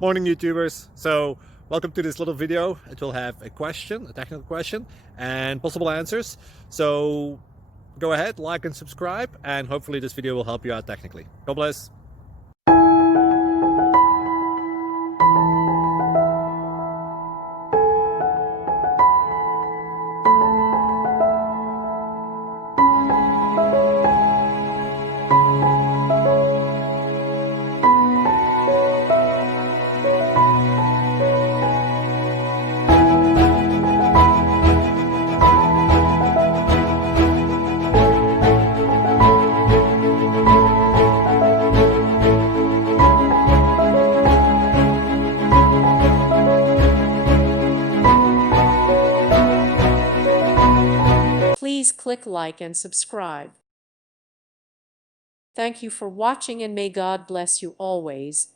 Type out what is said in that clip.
Morning, YouTubers. So welcome to this little video. It will have a question, a technical question, and possible answers. So go ahead, like and subscribe, and hopefully this video will help you out technically. God bless. Please click like and subscribe. Thank you for watching and may God bless you always.